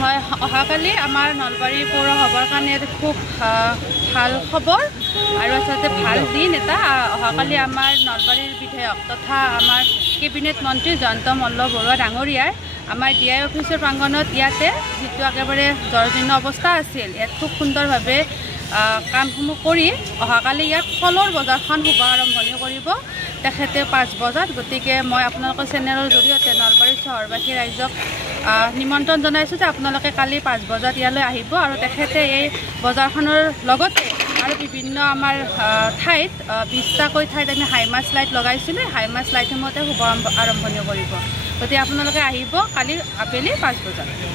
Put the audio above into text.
হয় অহাকালি আমাৰ নলবাৰী পৌৰসভাৰ কাৰণে খুব ভাল খবৰ আৰু আচলতে ভাল দিন এটা অহাকালি আমাৰ নলবাৰীৰ বিধায়ক তথা আমাৰ কেবিনেট মন্ত্ৰী জয়ন্ত মল্ল বৰুৱা ডাঙৰীয়াৰ আমাৰ DI অফিচৰ প্ৰাংগণত ইয়াতে যিটো একেবাৰে জৰ্জীৰ্ণ অৱস্থা আছিল ইয়াত খুব সুন্দৰভাৱে কামসমূহ কৰি অহাকালি ইয়াত ফলৰ বজাৰখন শুভ আৰম্ভণি কৰিব তেখেতে 5 বজাত। গতিকে মই আপোনালোকৰ চেনেলৰ জৰিয়তে নলবাৰী চহৰবাসী ৰাইজক নিমন্ত্ৰণ জনাইছোঁ যে আপোনালোকে কালি 5 বজাত ইয়ালৈ আহিব আৰু তেখেতে এই বজাৰখনৰ লগতে আৰু বিভিন্ন আমাৰ ঠাইত 20টাকৈ ঠাইত আমি হাইমাছ লাইট লগাইছিলোঁ। হাইমাছ লাইটসমূহতে শুভ আৰম্ভণি কৰিব। গতিকে আপোনালোকে আহিব কালি আবেলি 5 বজাত।